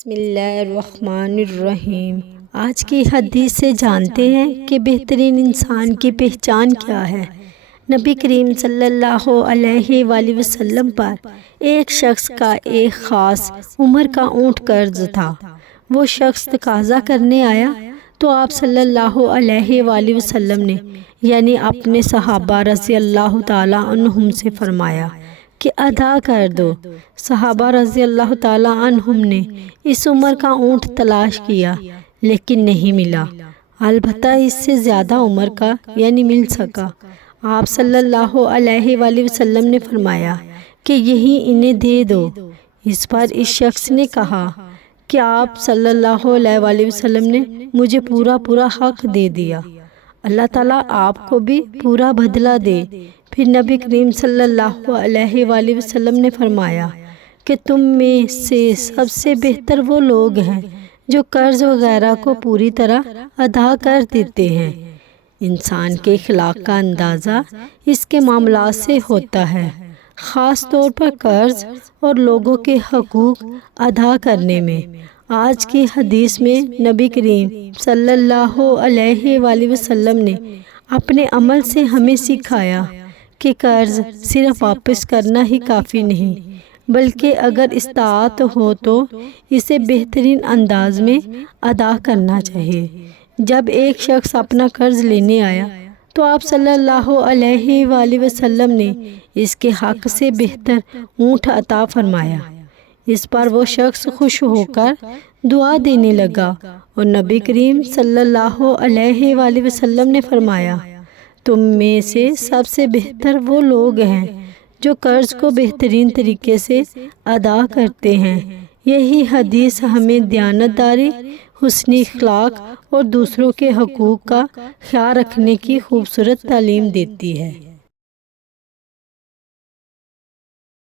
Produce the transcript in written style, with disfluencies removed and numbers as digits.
بسم اللہ الرحمن الرحیم۔ آج کی حدیث سے جانتے ہیں کہ بہترین انسان کی پہچان کیا ہے۔ نبی کریم صلی اللہ علیہ وآلہ وسلم پر ایک شخص کا ایک خاص عمر کا اونٹ قرض تھا۔ وہ شخص تقاضا کرنے آیا تو آپ صلی اللہ علیہ وآلہ وسلم نے یعنی اپنے صحابہ رضی اللہ تعالیٰ عنہم سے فرمایا کہ ادا کر دو۔ صحابہ رضی اللہ تعالیٰ عنہم نے اس عمر کا اونٹ تلاش کیا لیکن نہیں ملا، البتہ اس سے زیادہ عمر کا یعنی مل سکا۔ آپ صلی اللہ علیہ وآلہ وسلم نے فرمایا کہ یہی انہیں دے دو۔ اس پر اس شخص نے کہا کہ آپ صلی اللہ علیہ وآلہ وسلم نے مجھے پورا حق دے دیا، اللہ تعالیٰ آپ کو بھی پورا بدلہ دے۔ پھر نبی کریم صلی اللہ علیہ وآلہ وسلم نے فرمایا کہ تم میں سے سب سے بہتر وہ لوگ ہیں جو قرض وغیرہ کو پوری طرح ادا کر دیتے ہیں۔ انسان کے اخلاق کا اندازہ اس کے معاملات سے ہوتا ہے، خاص طور پر قرض اور لوگوں کے حقوق ادا کرنے میں۔ آج کی حدیث میں نبی کریم صلی اللہ علیہ وآلہ وسلم نے اپنے عمل سے ہمیں سکھایا کہ قرض صرف واپس کرنا ہی کافی نہیں، بلکہ اگر استطاعت ہو تو اسے بہترین انداز میں ادا کرنا چاہیے۔ جب ایک شخص اپنا قرض لینے آیا تو آپ صلی اللہ علیہ وآلہ وسلم نے اس کے حق سے بہتر اونٹ عطا فرمایا۔ اس پر وہ شخص خوش ہو کر دعا دینے لگا اور نبی کریم صلی اللہ علیہ وآلہ وسلم نے فرمایا تم میں سے سب سے بہتر وہ لوگ ہیں جو قرض کو بہترین طریقے سے ادا کرتے ہیں۔ یہی حدیث ہمیں دیانتداری، حسن اخلاق اور دوسروں کے حقوق کا خیال رکھنے کی خوبصورت تعلیم دیتی ہے۔